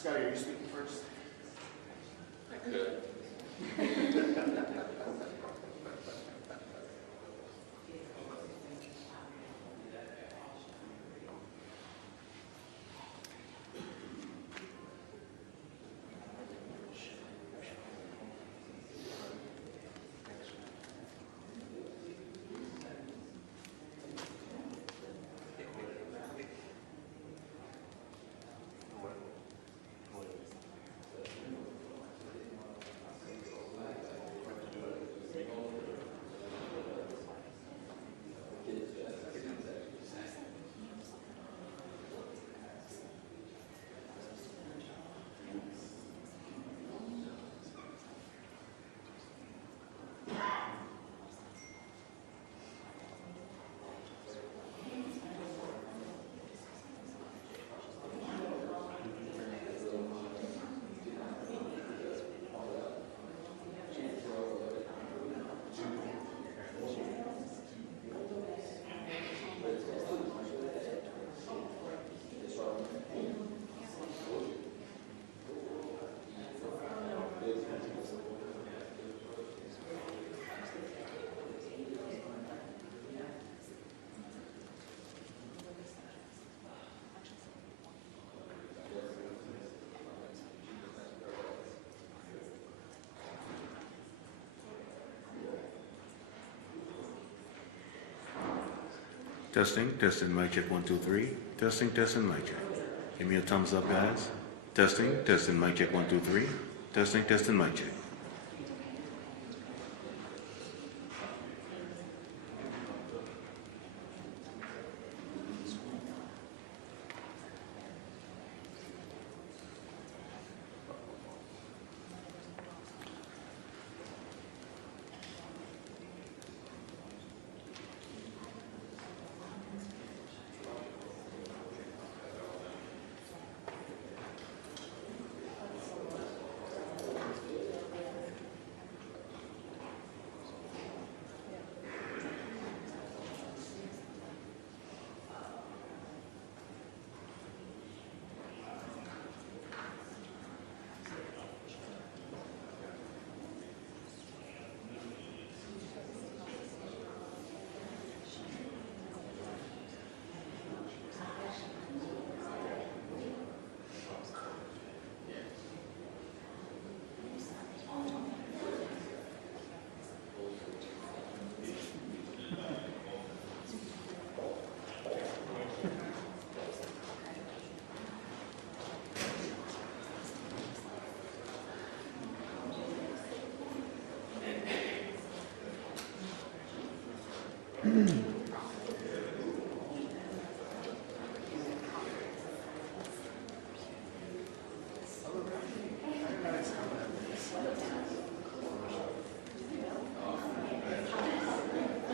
Scotty, are you speaking first? I could. Testing, testing, mic check 1, 2, 3. Testing, testing, mic check. Give me a thumbs up, guys. Testing, testing, mic check 1, 2, 3. Testing, testing, mic check.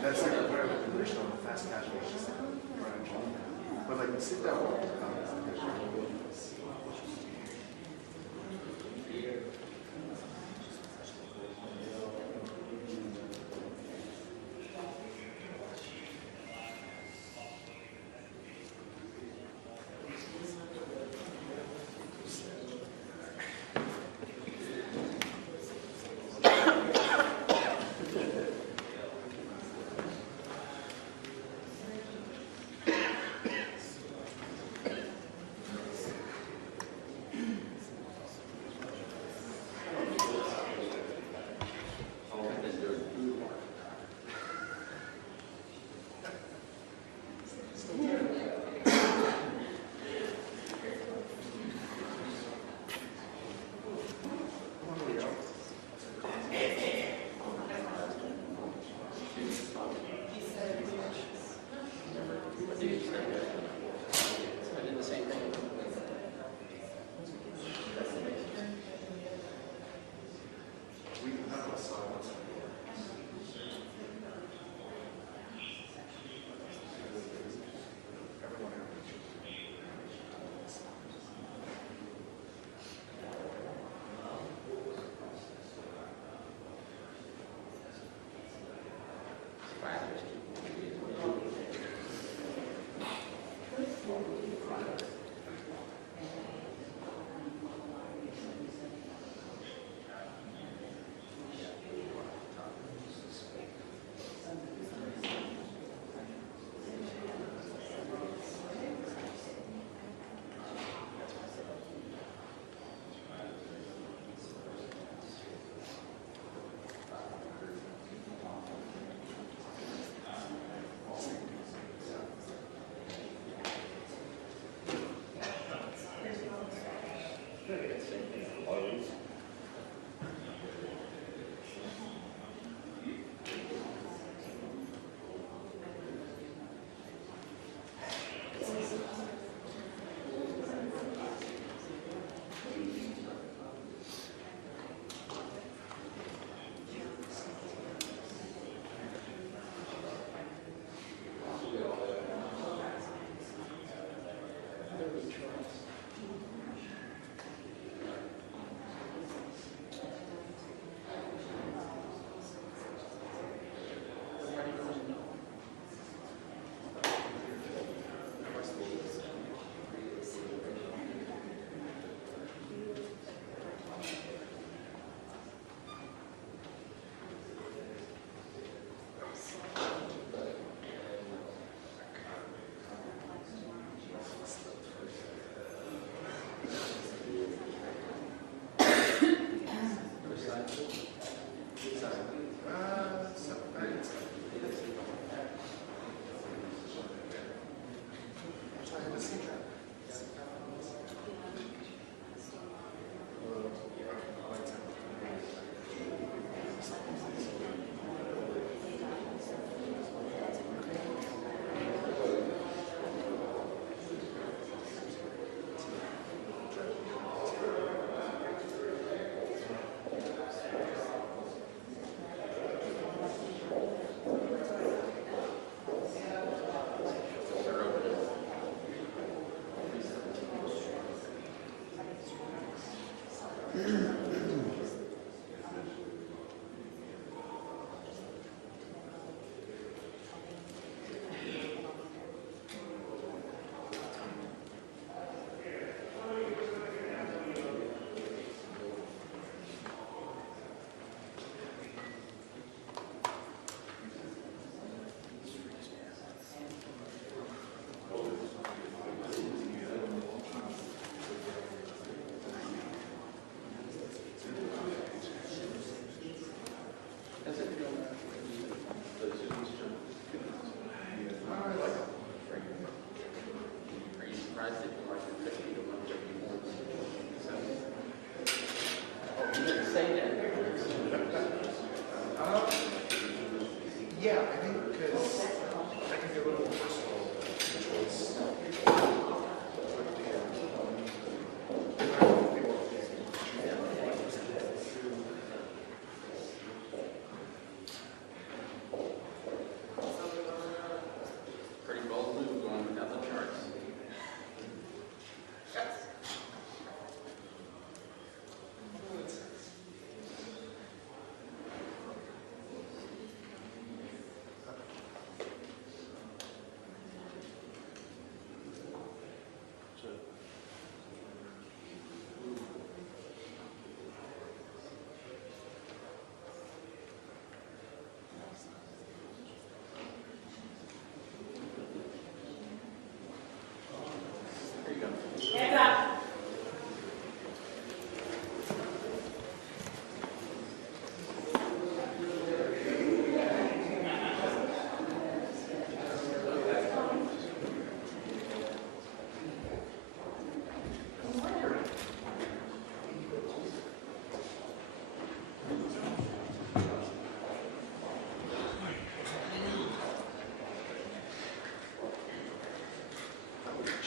That's like a part of the condition on the fast casual. It's just like a branch. But like the sit down one is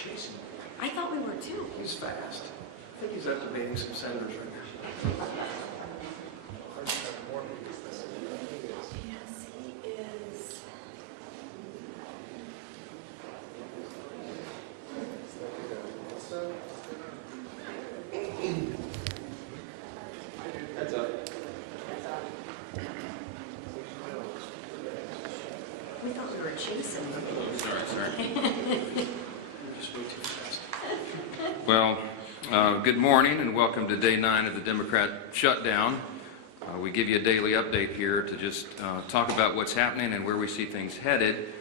chasing him. I thought we were too. He's fast. I think he's out debating some senators right now. Yes, he is. Heads up. We thought we were chasing him. Sorry. You're just way too fast. Well, good morning and welcome to day 9 of the Democrat shutdown. We give you a daily update here to just talk about what's happening and where we see things headed.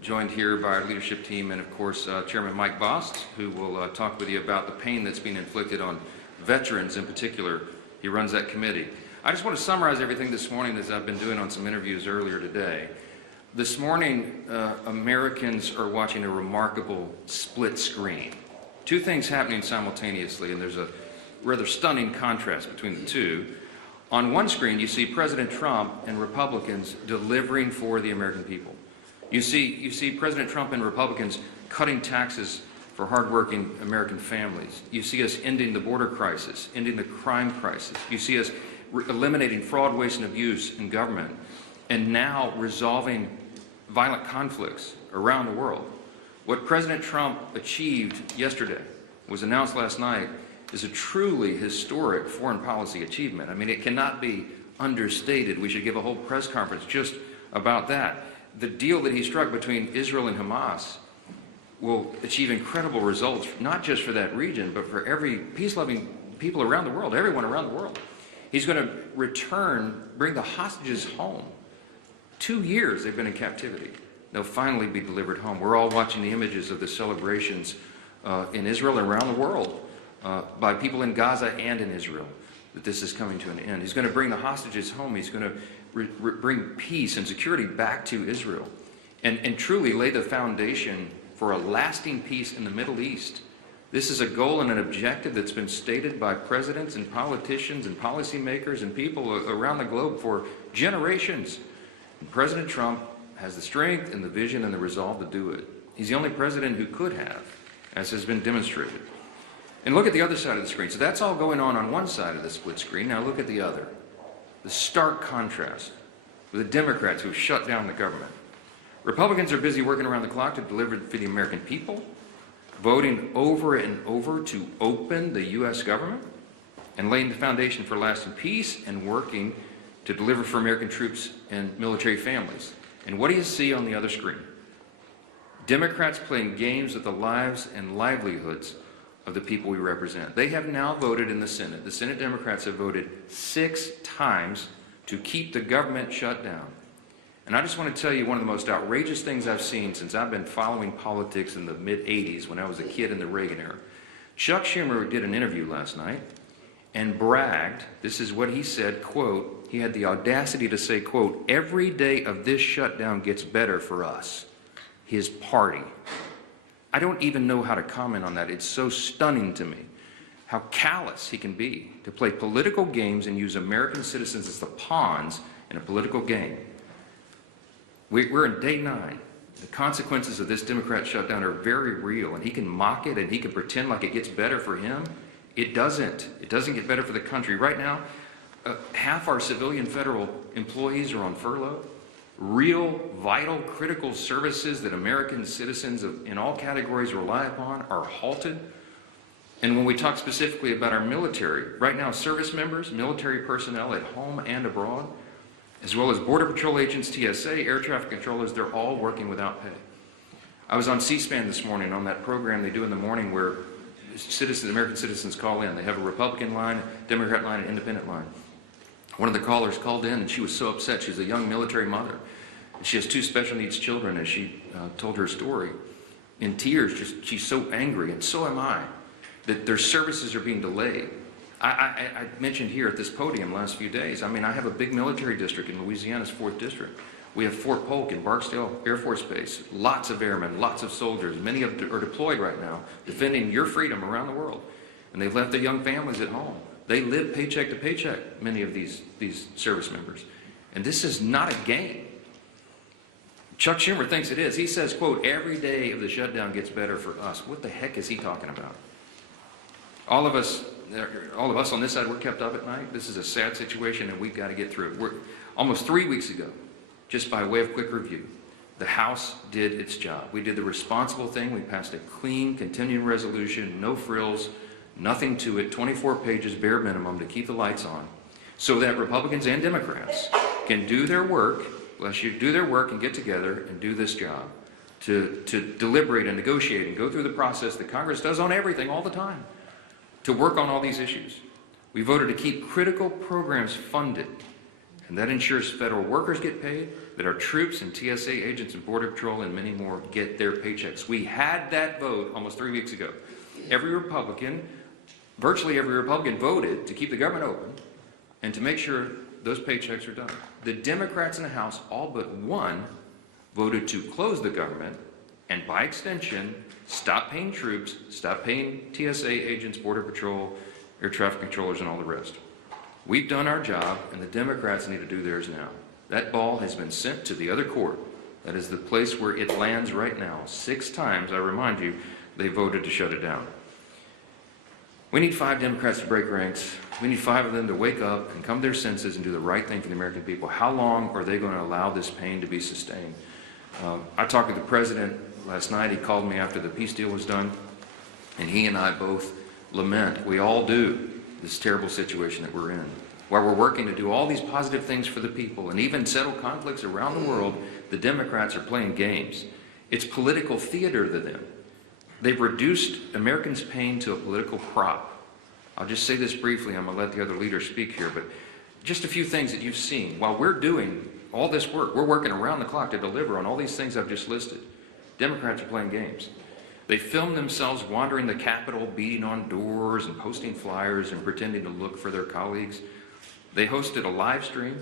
Joined here by our leadership team and, of course, Chairman Mike Bost, who will talk with you about the pain that's being inflicted on veterans in particular. He runs that committee. I just want to summarize everything this morning as I've been doing on some interviews earlier today. This morning, Americans are watching a remarkable split screen. Two things happening simultaneously, and there's a rather stunning contrast between the two. On one screen, you see President Trump and Republicans delivering for the American people. You see President Trump and Republicans cutting taxes for hardworking American families. You see us ending the border crisis, ending the crime crisis. You see us eliminating fraud, waste, and abuse in government, and now resolving violent conflicts around the world. What President Trump achieved yesterday, was announced last night, is a truly historic foreign policy achievement. I mean, it cannot be understated. We should give a whole press conference just about that. The deal that he struck between Israel and Hamas will achieve incredible results, not just for that region, but for every peace-loving people around the world, everyone around the world. He's going to bring the hostages home. 2 years they've been in captivity. They'll finally be delivered home. We're all watching the images of the celebrations in Israel and around the world by people in Gaza and in Israel, that this is coming to an end. He's going to bring the hostages home. He's going to bring peace and security back to Israel and truly lay the foundation for a lasting peace in the Middle East. This is a goal and an objective that's been stated by presidents and politicians and policymakers and people around the globe for generations. And President Trump has the strength and the vision and the resolve to do it. He's the only president who could have, as has been demonstrated. And look at the other side of the screen. So that's all going on one side of the split screen. Now look at the other. The stark contrast with the Democrats who have shut down the government. Republicans are busy working around the clock to deliver for the American people, voting over and over to open the U.S. government, and laying the foundation for lasting peace and working to deliver for American troops and military families. And what do you see on the other screen? Democrats playing games with the lives and livelihoods of the people we represent. They have now voted in the Senate. The Senate Democrats have voted 6 times to keep the government shut down. And I just want to tell you one of the most outrageous things I've seen since I've been following politics in the mid-'80s when I was a kid in the Reagan era. Chuck Schumer did an interview last night and bragged, this is what he said, quote, he had the audacity to say, quote, every day of this shutdown gets better for us, his party. I don't even know how to comment on that. It's so stunning to me how callous he can be to play political games and use American citizens as the pawns in a political game. We're in day 9. The consequences of this Democrat shutdown are very real, and he can mock it and he can pretend like it gets better for him. It doesn't. It doesn't get better for the country. Right now, half our civilian federal employees are on furlough. Real, vital, critical services that American citizens in all categories rely upon are halted. And when we talk specifically about our military, right now service members, military personnel at home and abroad, as well as Border Patrol agents, TSA, air traffic controllers, they're all working without pay. I was on C-SPAN this morning on that program they do in the morning where American citizens call in. They have a Republican line, a Democrat line, an independent line. One of the callers called in and she was so upset. She's a young military mother. And she has 2 special needs children, as she told her story. In tears, she's so angry, and so am I, that their services are being delayed. I mentioned here at this podium last few days, I mean, I have a big military district in Louisiana's 4th District. We have Fort Polk in Barksdale Air Force Base, lots of airmen, lots of soldiers. Many of them are deployed right now, defending your freedom around the world. And they've left their young families at home. They live paycheck to paycheck, many of these service members. And this is not a game. Chuck Schumer thinks it is. He says, quote, every day of the shutdown gets better for us. What the heck is he talking about? All of us on this side, we're kept up at night. This is a sad situation, and we've got to get through it. Almost 3 weeks ago, just by way of quick review, the House did its job. We did the responsible thing. We passed a clean, continuing resolution, no frills, nothing to it, 24 pages, bare minimum, to keep the lights on, so that Republicans and Democrats can do their work, and get together and do this job, to deliberate and negotiate and go through the process that Congress does on everything all the time, to work on all these issues. We voted to keep critical programs funded, and that ensures federal workers get paid, that our troops and TSA agents and Border Patrol and many more get their paychecks. We had that vote almost 3 weeks ago. Virtually every Republican voted to keep the government open and to make sure those paychecks are done. The Democrats in the House, all but one, voted to close the government and, by extension, stop paying troops, stop paying TSA agents, Border Patrol, air traffic controllers, and all the rest. We've done our job, and the Democrats need to do theirs now. That ball has been sent to the other court. That is the place where it lands right now. 6 times, I remind you, they voted to shut it down. We need 5 Democrats to break ranks. We need 5 of them to wake up and come to their senses and do the right thing for the American people. How long are they going to allow this pain to be sustained? I talked with the president last night. He called me after the peace deal was done, and he and I both lament, we all do, this terrible situation that we're in. While we're working to do all these positive things for the people and even settle conflicts around the world, the Democrats are playing games. It's political theater to them. They've reduced Americans' pain to a political prop. I'll just say this briefly. I'm going to let the other leaders speak here, but just a few things that you've seen. While we're doing all this work, we're working around the clock to deliver on all these things I've just listed. Democrats are playing games. They filmed themselves wandering the Capitol, beating on doors and posting flyers and pretending to look for their colleagues. They hosted a live stream.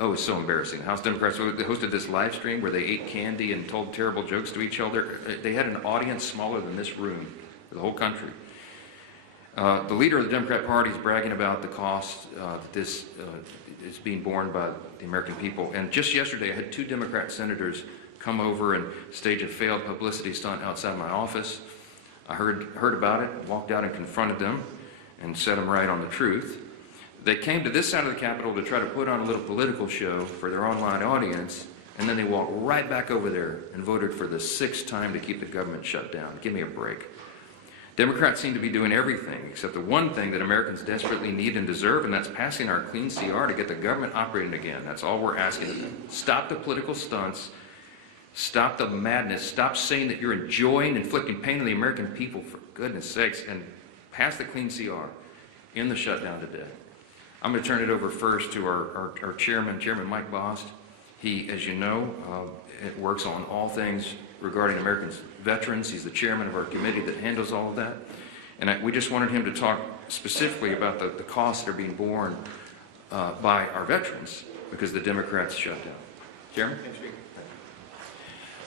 Oh, it's so embarrassing. House Democrats, they hosted this live stream where they ate candy and told terrible jokes to each other. They had an audience smaller than this room for the whole country. The leader of the Democrat Party is bragging about the cost that this is being borne by the American people. And just yesterday, I had 2 Democrat senators come over and stage a failed publicity stunt outside my office. I heard about it, walked out and confronted them and set them right on the truth. They came to this side of the Capitol to try to put on a little political show for their online audience, and then they walked right back over there and voted for the 6th time to keep the government shut down. Give me a break. Democrats seem to be doing everything except the one thing that Americans desperately need and deserve, and that's passing our clean CR to get the government operating again. That's all we're asking of them. Stop the political stunts. Stop the madness. Stop saying that you're enjoying inflicting pain on the American people, for goodness sakes, and pass the clean CR in the shutdown today. I'm going to turn it over first to our chairman, Chairman Mike Bost. He, as you know, works on all things regarding American veterans. He's the chairman of our committee that handles all of that. And we just wanted him to talk specifically about the costs that are being borne by our veterans because the Democrats shut down. Chairman?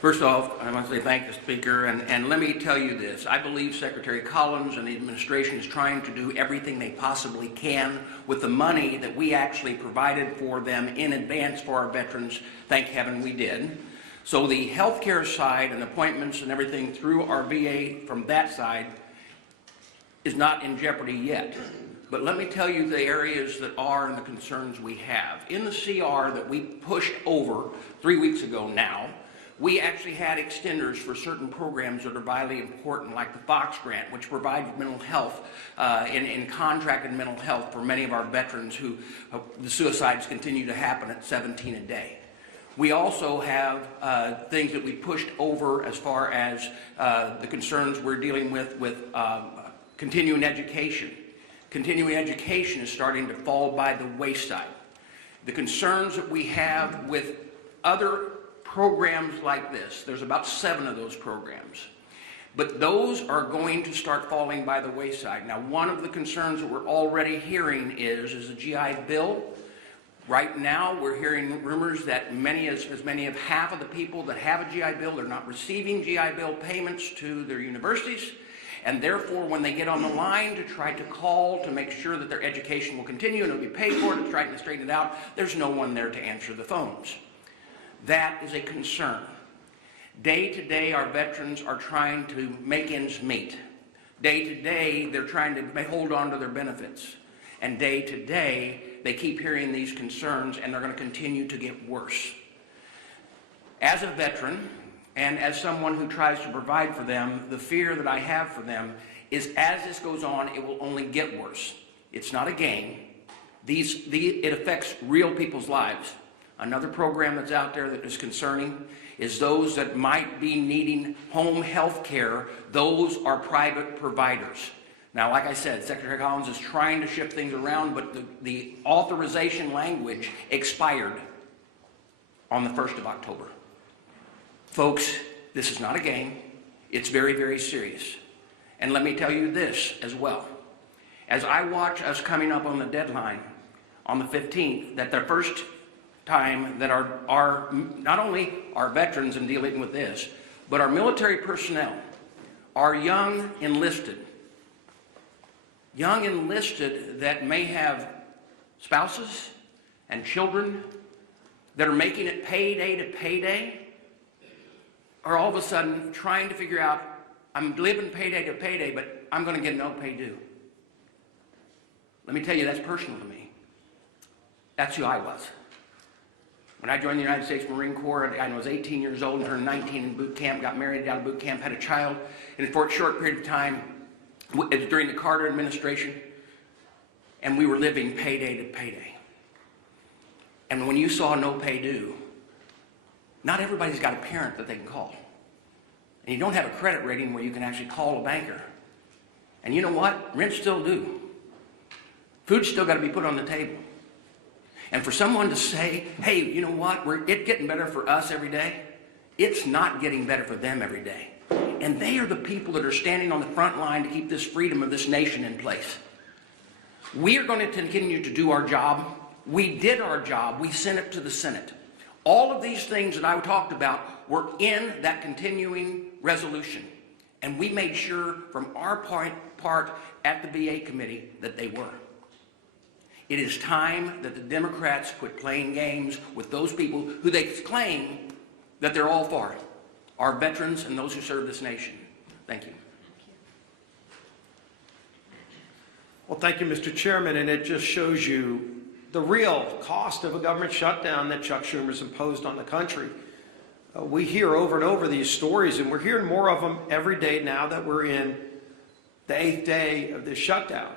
First off, I want to say thank the Speaker, and let me tell you this. I believe Secretary Collins and the administration is trying to do everything they possibly can with the money that we actually provided for them in advance for our veterans. Thank heaven we did. So the health care side and appointments and everything through our VA from that side is not in jeopardy yet. But let me tell you the areas that are and the concerns we have. In the CR that we pushed over 3 weeks ago now, we actually had extenders for certain programs that are vitally important, like the Fox Grant, which provides mental health in contracted mental health for many of our veterans who the suicides continue to happen at 17 a day. We also have things that we pushed over as far as the concerns we're dealing with continuing education. Continuing education is starting to fall by the wayside. The concerns that we have with other programs like this, there's about 7 of those programs, but those are going to start falling by the wayside. Now, one of the concerns that we're already hearing is the GI Bill. Right now, we're hearing rumors that as many as half of the people that have a GI Bill, they're not receiving GI Bill payments to their universities, and therefore, when they get on the line to try to call to make sure that their education will continue and it'll be paid for, to try to straighten it out, there's no one there to answer the phones. That is a concern. Day to day, our veterans are trying to make ends meet. Day to day, they're trying to hold on to their benefits. And day to day, they keep hearing these concerns, and they're going to continue to get worse. As a veteran, and as someone who tries to provide for them, the fear that I have for them is as this goes on, it will only get worse. It's not a game. It affects real people's lives. Another program that's out there that is concerning is those that might be needing home health care. Those are private providers. Now, like I said, Secretary Collins is trying to shift things around, but the authorization language expired on the 1st of October. Folks, this is not a game. It's very, very serious. And let me tell you this as well. As I watch us coming up on the deadline on the 15th, that the first time that our not only our veterans in dealing with this, but our military personnel, our young enlisted that may have spouses and children that are making it payday to payday, are all of a sudden trying to figure out, I'm living payday to payday, but I'm going to get no pay due. Let me tell you, that's personal to me. That's who I was. When I joined the United States Marine Corps, I was 18 years old and turned 19 in boot camp, got married out of boot camp, had a child, and for a short period of time, it was during the Carter administration, and we were living payday to payday. And when you saw no pay due, not everybody's got a parent that they can call. And you don't have a credit rating where you can actually call a banker. And you know what? Rent's still due. Food's still got to be put on the table. And for someone to say, hey, you know what? It's getting better for us every day. It's not getting better for them every day. And they are the people that are standing on the front line to keep this freedom of this nation in place. We are going to continue to do our job. We did our job. We sent it to the Senate. All of these things that I talked about were in that continuing resolution. And we made sure from our part at the VA committee that they were. It is time that the Democrats quit playing games with those people who they claim that they're all for, our veterans and those who serve this nation. Thank you. Well, thank you, Mr. Chairman, and it just shows you the real cost of a government shutdown that Chuck Schumer's imposed on the country. We hear over and over these stories, and we're hearing more of them every day now that we're in the 8th day of this shutdown.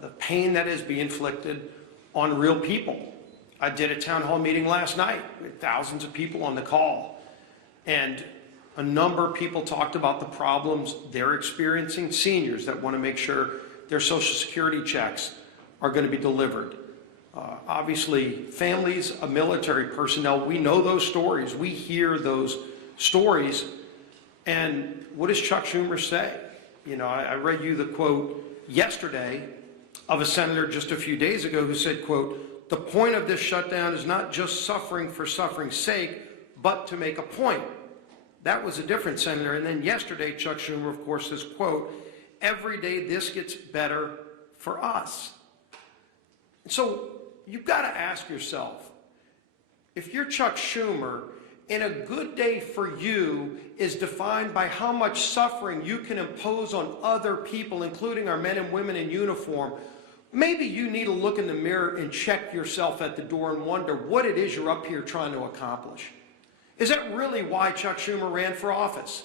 The pain that is being inflicted on real people. I did a town hall meeting last night with thousands of people on the call, and a number of people talked about the problems they're experiencing, seniors that want to make sure their Social Security checks are going to be delivered. Obviously, families of military personnel, we know those stories. We hear those stories. And what does Chuck Schumer say? You know, I read you the quote yesterday of a senator just a few days ago who said, quote, "The point of this shutdown is not just suffering for suffering's sake, but to make a point." That was a different senator. And then yesterday, Chuck Schumer, of course, says, quote, "Every day this gets better for us." And so you've got to ask yourself, if you're Chuck Schumer, and a good day for you is defined by how much suffering you can impose on other people, including our men and women in uniform, maybe you need to look in the mirror and check yourself at the door and wonder what it is you're up here trying to accomplish. Is that really why Chuck Schumer ran for office?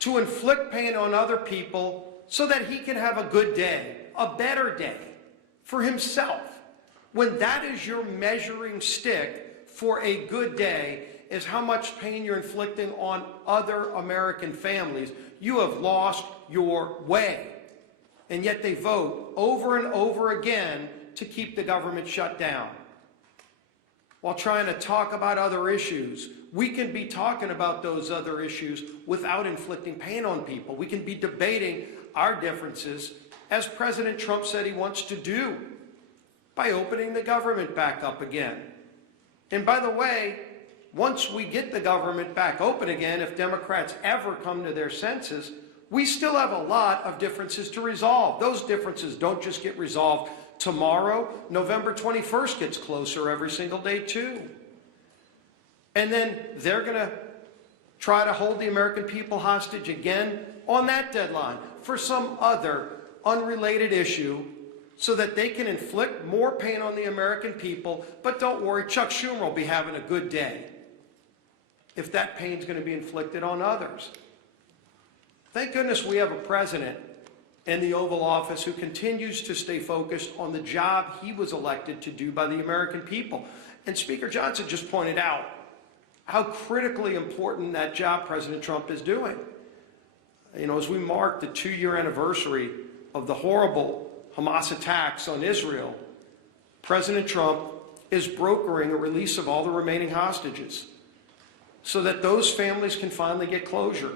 To inflict pain on other people so that he can have a good day, a better day for himself. When that is your measuring stick for a good day, is how much pain you're inflicting on other American families, you have lost your way. And yet they vote over and over again to keep the government shut down. While trying to talk about other issues, we can be talking about those other issues without inflicting pain on people. We can be debating our differences, as President Trump said he wants to do, by opening the government back up again. And by the way, once we get the government back open again, if Democrats ever come to their senses, we still have a lot of differences to resolve. Those differences don't just get resolved tomorrow. November 21st gets closer every single day too. And then they're going to try to hold the American people hostage again on that deadline for some other unrelated issue so that they can inflict more pain on the American people. But don't worry, Chuck Schumer will be having a good day if that pain's going to be inflicted on others. Thank goodness we have a president in the Oval Office who continues to stay focused on the job he was elected to do by the American people. And Speaker Johnson just pointed out how critically important that job President Trump is doing. You know, as we mark the 2-year anniversary of the horrible Hamas attacks on Israel, President Trump is brokering a release of all the remaining hostages so that those families can finally get closure.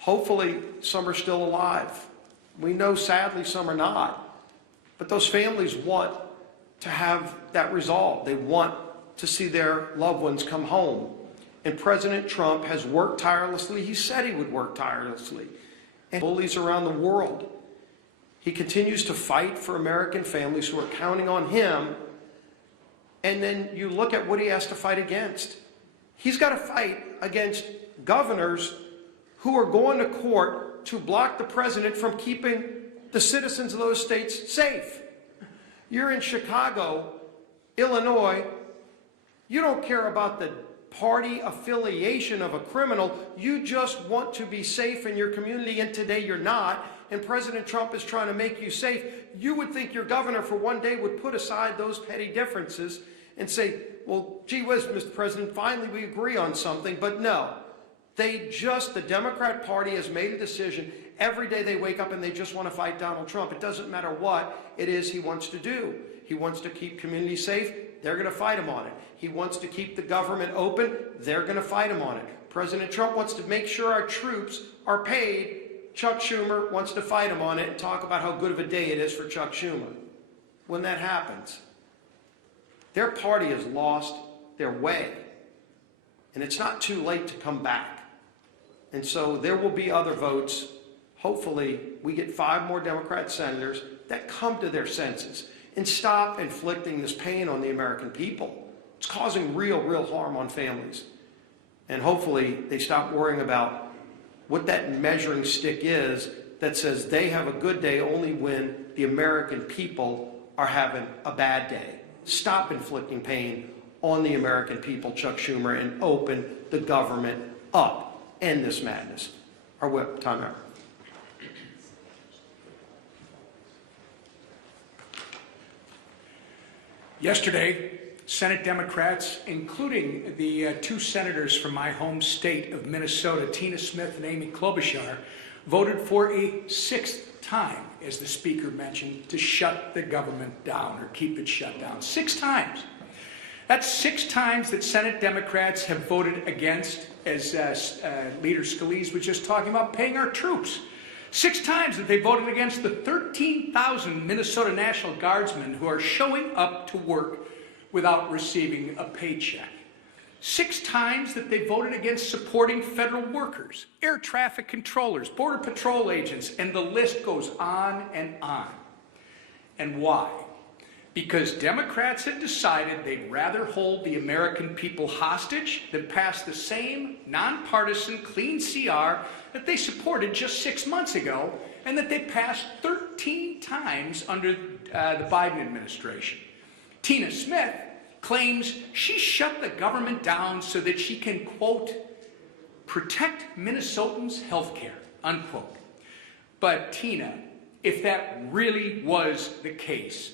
Hopefully, some are still alive. We know, sadly, some are not. But those families want to have that resolved. They want to see their loved ones come home. And President Trump has worked tirelessly. He said he would work tirelessly. And bullies around the world. He continues to fight for American families who are counting on him. And then you look at what he has to fight against. He's got to fight against governors who are going to court to block the president from keeping the citizens of those states safe. You're in Chicago, Illinois. You don't care about the party affiliation of a criminal. You just want to be safe in your community, and today you're not. And President Trump is trying to make you safe. You would think your governor for one day would put aside those petty differences and say, well, gee whiz, Mr. President, finally we agree on something. But no, the Democrat Party has made a decision. Every day they wake up and they just want to fight Donald Trump. It doesn't matter what it is he wants to do. He wants to keep communities safe. They're going to fight him on it. He wants to keep the government open. They're going to fight him on it. President Trump wants to make sure our troops are paid. Chuck Schumer wants to fight him on it and talk about how good of a day it is for Chuck Schumer. When that happens, their party has lost their way. And it's not too late to come back. And so there will be other votes. Hopefully, we get 5 more Democrat senators that come to their senses and stop inflicting this pain on the American people. It's causing real harm on families. And hopefully, they stop worrying about what that measuring stick is that says they have a good day only when the American people are having a bad day. Stop inflicting pain on the American people, Chuck Schumer, and open the government up. End this madness. Our whip, time out. Yesterday, Senate Democrats, including the 2 senators from my home state of Minnesota, Tina Smith and Amy Klobuchar, voted for a 6th time, as the Speaker mentioned, to shut the government down or keep it shut down. 6 times. That's 6 times that Senate Democrats have voted against, as Leader Scalise was just talking about, paying our troops. 6 times that they voted against the 13,000 Minnesota National Guardsmen who are showing up to work without receiving a paycheck. 6 times that they voted against supporting federal workers, air traffic controllers, border patrol agents, and the list goes on and on. And why? Because Democrats have decided they'd rather hold the American people hostage than pass the same nonpartisan clean CR that they supported just 6 months ago and that they passed 13 times under the Biden administration. Tina Smith claims she shut the government down so that she can, quote, protect Minnesotans' health care, unquote. But Tina, if that really was the case,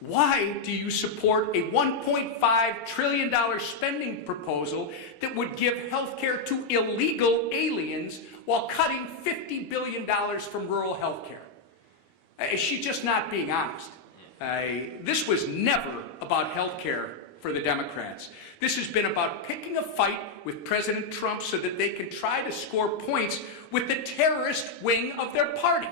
why do you support a $1.5 trillion spending proposal that would give health care to illegal aliens while cutting $50 billion from rural health care? She's just not being honest. This was never about health care for the Democrats. This has been about picking a fight with President Trump so that they can try to score points with the terrorist wing of their party.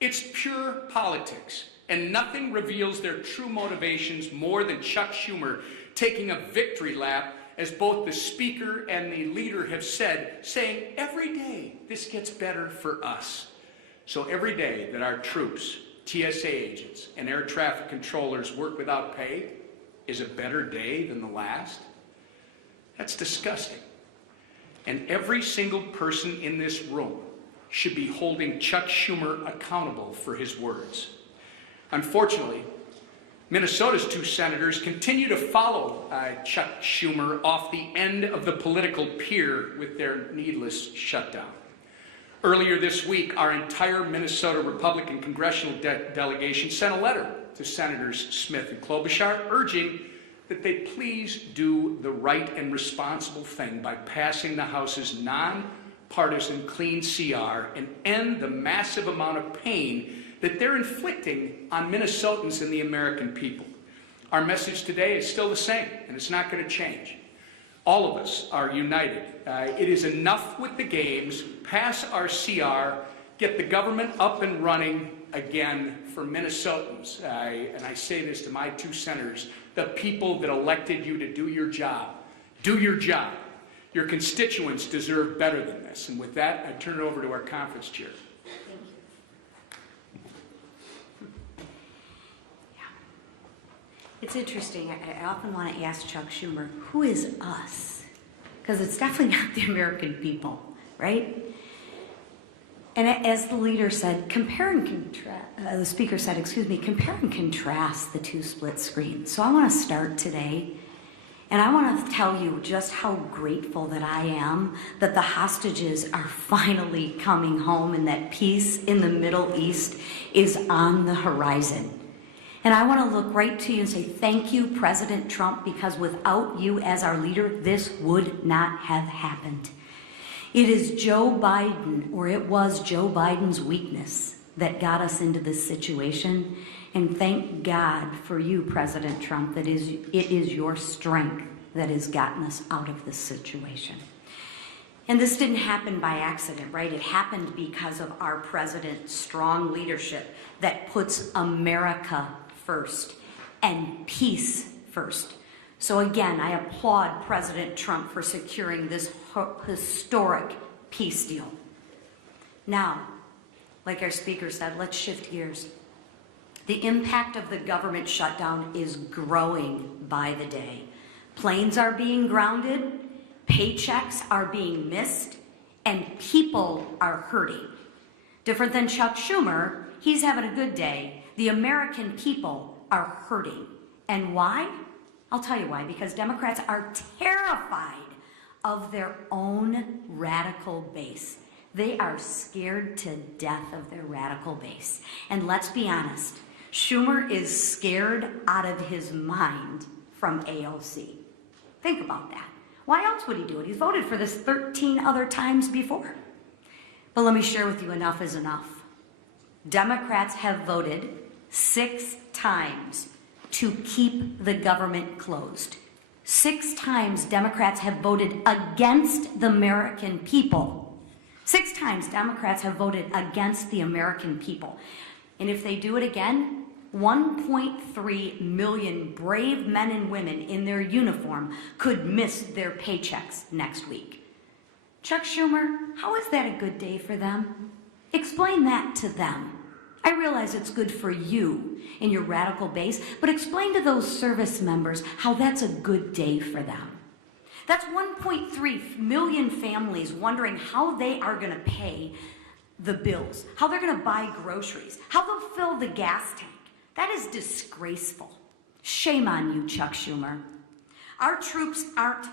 It's pure politics, and nothing reveals their true motivations more than Chuck Schumer taking a victory lap, as both the Speaker and the Leader have said, saying every day this gets better for us. So every day that our troops, TSA agents, and air traffic controllers work without pay is a better day than the last. That's disgusting. And every single person in this room should be holding Chuck Schumer accountable for his words. Unfortunately, Minnesota's 2 senators continue to follow Chuck Schumer off the end of the political pier with their needless shutdown. Earlier this week, our entire Minnesota Republican congressional delegation sent a letter to Senators Smith and Klobuchar urging that they please do the right and responsible thing by passing the House's nonpartisan clean CR and end the massive amount of pain that they're inflicting on Minnesotans and the American people. Our message today is still the same, and it's not going to change. All of us are united. It is enough with the games. Pass our CR. Get the government up and running again for Minnesotans. And I say this to my 2 senators, the people that elected you to do your job. Do your job. Your constituents deserve better than this. And with that, I turn it over to our conference chair. It's interesting. I often want to ask Chuck Schumer, who is us? Because it's definitely not the American people, right? And as the leader said, compare and contrast, the speaker said, compare and contrast the 2 split screens. So I want to start today, and I want to tell you just how grateful that I am that the hostages are finally coming home and that peace in the Middle East is on the horizon. And I want to look right to you and say, thank you, President Trump, because without you as our leader, this would not have happened. It is Joe Biden, or it was Joe Biden's weakness that got us into this situation. And thank God for you, President Trump, that it is your strength that has gotten us out of this situation. And this didn't happen by accident, right? It happened because of our president's strong leadership that puts America first and peace first. So again, I applaud President Trump for securing this historic peace deal. Now, like our speaker said, let's shift gears. The impact of the government shutdown is growing by the day. Planes are being grounded, paychecks are being missed, and people are hurting. Different than Chuck Schumer, he's having a good day. The American people are hurting. And why? I'll tell you why. Because Democrats are terrified of their own radical base. They are scared to death of their radical base. And let's be honest, Schumer is scared out of his mind from AOC. Think about that. Why else would he do it? He's voted for this 13 other times before. But let me share with you, enough is enough. Democrats have voted 6 times to keep the government closed. 6 times Democrats have voted against the American people. 6 times Democrats have voted against the American people. And if they do it again, 1.3 million brave men and women in their uniform could miss their paychecks next week. Chuck Schumer, how is that a good day for them? Explain that to them. I realize it's good for you and your radical base, but explain to those service members how that's a good day for them. That's 1.3 million families wondering how they are going to pay the bills, how they're going to buy groceries, how they'll fill the gas tank. That is disgraceful. Shame on you, Chuck Schumer. Our troops aren't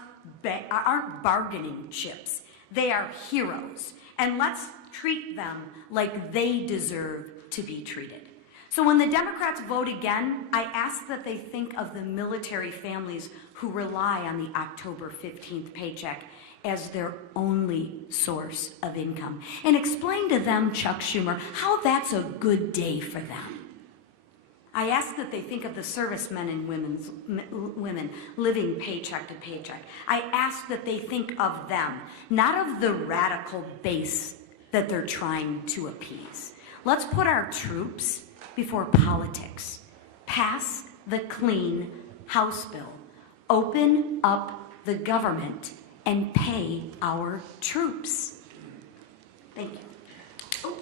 bargaining chips. They are heroes. And let's treat them like they deserve to be treated. So when the Democrats vote again, I ask that they think of the military families who rely on the October 15th paycheck as their only source of income. And explain to them, Chuck Schumer, how that's a good day for them. I ask that they think of the servicemen and women living paycheck to paycheck. I ask that they think of them, not of the radical base that they're trying to appease. Let's put our troops before politics. Pass the clean House bill. Open up the government and pay our troops. Thank you.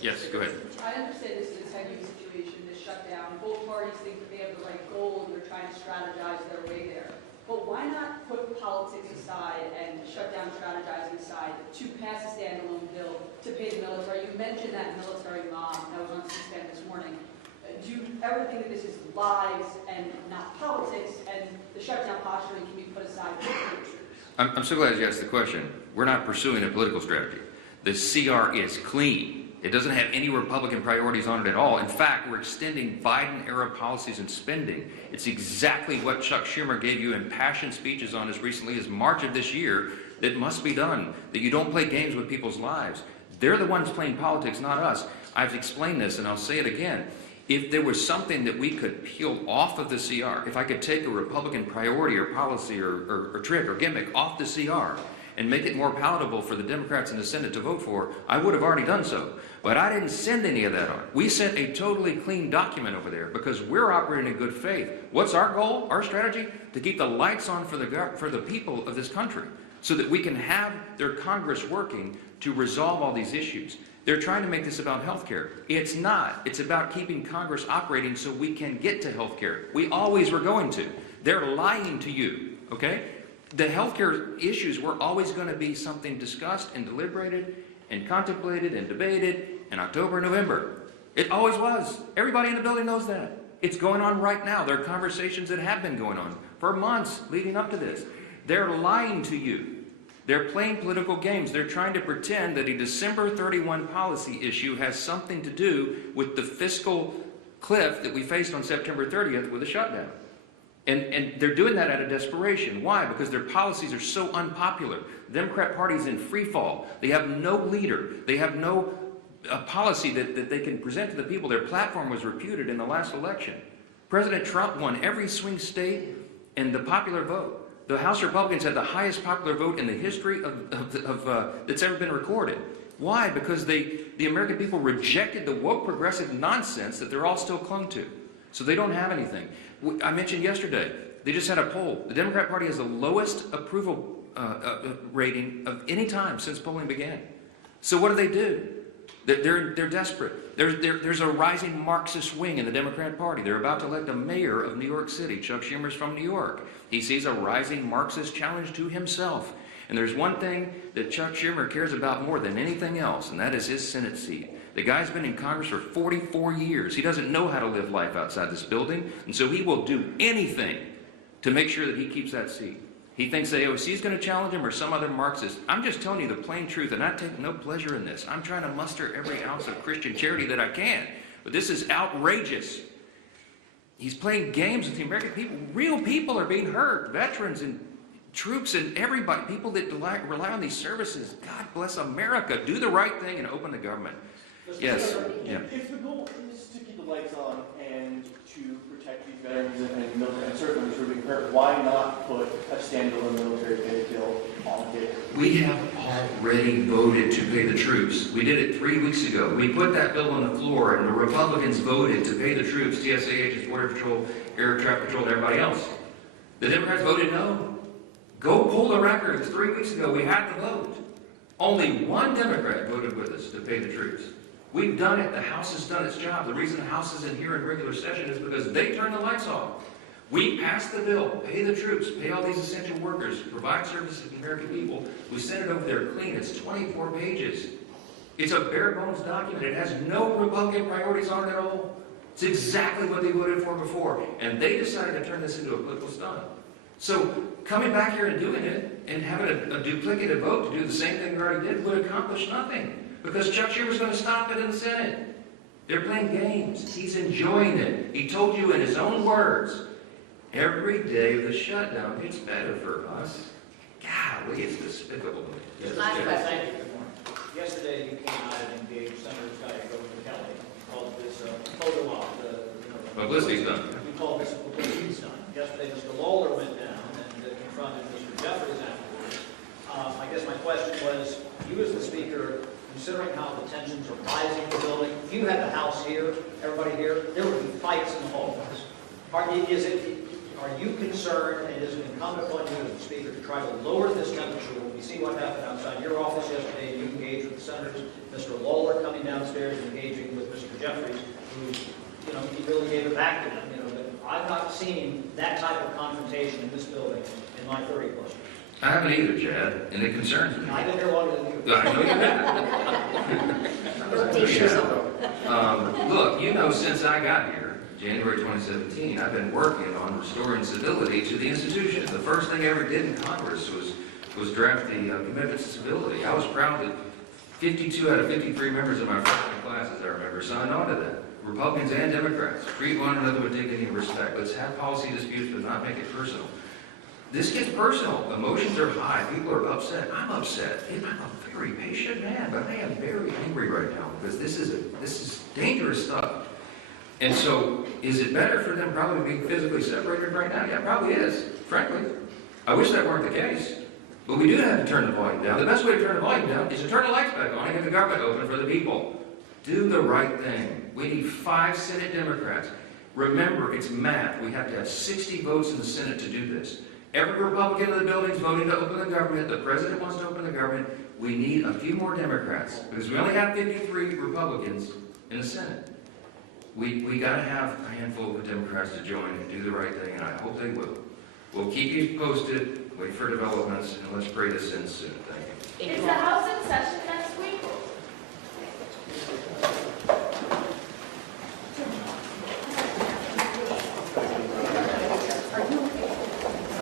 Yes, go ahead. I understand this is a tenuous situation, this shutdown. Both parties think that they have the right goal and they're trying to strategize their way there. But why not put politics aside and shutdown strategizing aside to pass a standalone bill to pay the military? You mentioned that military mom that was on C-SPAN this morning. Do you ever think that this is lies and not politics, and the shutdown posturing can be put aside for the troops? I'm so glad you asked the question. We're not pursuing a political strategy. The CR is clean. It doesn't have any Republican priorities on it at all. In fact, we're extending Biden-era policies and spending. It's exactly what Chuck Schumer gave you impassioned speeches on as recently as March of this year that must be done, that you don't play games with people's lives. They're the ones playing politics, not us. I've explained this, and I'll say it again. If there was something that we could peel off of the CR, if I could take a Republican priority or policy or trick or gimmick off the CR and make it more palatable for the Democrats in the Senate to vote for, I would have already done so. But I didn't send any of that on. We sent a totally clean document over there because we're operating in good faith. What's our goal, our strategy? To keep the lights on for the people of this country so that we can have their Congress working to resolve all these issues. They're trying to make this about health care. It's not. It's about keeping Congress operating so we can get to health care. We always were going to. They're lying to you, okay? The health care issues were always going to be something discussed and deliberated and contemplated and debated in October and November. It always was. Everybody in the building knows that. It's going on right now. There are conversations that have been going on for months leading up to this. They're lying to you. They're playing political games. They're trying to pretend that a December 31 policy issue has something to do with the fiscal cliff that we faced on September 30th with a shutdown. And they're doing that out of desperation. Why? Because their policies are so unpopular. The Democrat Party's in free fall. They have no leader. They have no policy that they can present to the people. Their platform was reputed in the last election. President Trump won every swing state in the popular vote. The House Republicans had the highest popular vote in the history that's ever been recorded. Why? Because the American people rejected the woke progressive nonsense that they're all still clung to. So they don't have anything. I mentioned yesterday, they just had a poll. The Democrat Party has the lowest approval rating of any time since polling began. So what do? They're desperate. There's a rising Marxist wing in the Democrat Party. They're about to elect a mayor of New York City. Chuck Schumer's from New York. He sees a rising Marxist challenge to himself. And there's one thing that Chuck Schumer cares about more than anything else, and that is his Senate seat. The guy's been in Congress for 44 years. He doesn't know how to live life outside this building, and so he will do anything to make sure that he keeps that seat. He thinks the AOC is going to challenge him or some other Marxist. I'm just telling you the plain truth, and I take no pleasure in this. I'm trying to muster every ounce of Christian charity that I can, but this is outrageous. He's playing games with the American people. Real people are being hurt, veterans and troops and everybody, people that rely on these services. God bless America. Do the right thing and open the government. Yes. Yeah. If the goal is to keep the lights on and to protect these veterans and military and service who are being hurt, why not put a standalone military pay bill on the table? We have already voted to pay the troops. We did it 3 weeks ago. We put that bill on the floor, and the Republicans voted to pay the troops, TSA agents, Border Patrol, Air Traffic Patrol, and everybody else. The Democrats voted no. Go pull the records. 3 weeks ago, we had the vote. Only one Democrat voted with us to pay the troops. We've done it. The House has done its job. The reason the House is in here in regular session is because they turned the lights off. We passed the bill, pay the troops, pay all these essential workers, provide services to the American people. We sent it over there clean. It's 24 pages. It's a bare bones document. It has no Republican priorities on it at all. It's exactly what they voted for before. And they decided to turn this into a political stunt. So coming back here and doing it and having a duplicative vote to do the same thing we already did would accomplish nothing. Because Chuck Schumer's going to stop it in the Senate. They're playing games. He's enjoying it. He told you in his own words, every day of the shutdown gets better for us. Golly, it's despicable. Yes, Last question. Yesterday, you came out and engaged Senator Kelly. You called this photo op. Publicity stunt. You called this a publicity stunt. Yesterday, Mr. Lawler went down and confronted Mr. Jeffries afterwards. I guess my question was, you as the Speaker, considering how the tensions are rising in the building, if you had the House here, everybody here, there would be fights in the hallways. Are you concerned, and is it incumbent upon you as the Speaker to try to lower this temperature? We see what happened outside your office yesterday. You engaged with the senators. Mr. Lawler coming downstairs and engaging with Mr. Jeffries, who, he really gave it back to them. But I've not seen that type of confrontation in this building in my 30+ years. I haven't either, Chad, and it concerns me. I've been here longer than you. I know you have. Look, you know, since I got here, January 2017, I've been working on restoring civility to the institution. The first thing I ever did in Congress was draft the Commitment to Civility. I was proud that 52 out of 53 members of my freshman class, as I remember, signed on to that. Republicans and Democrats. Treat one another with dignity and respect. Let's have policy disputes, but not make it personal. This gets personal. Emotions are high. People are upset. I'm upset. I'm a very patient man, but I am very angry right now because this is dangerous stuff. And so, is it better for them probably being physically separated right now? Yeah, it probably is, frankly. I wish that weren't the case. But we do have to turn the volume down. The best way to turn the volume down is to turn the lights back on and get the government open for the people. Do the right thing. We need 5 Senate Democrats. Remember, it's math. We have to have 60 votes in the Senate to do this. Every Republican in the building is voting to open the government. The president wants to open the government. We need a few more Democrats because we only have 53 Republicans in the Senate. We got to have a handful of Democrats to join and do the right thing, and I hope they will. We'll keep you posted, wait for developments, and let's pray this ends soon. Thank you. Is the House in session then?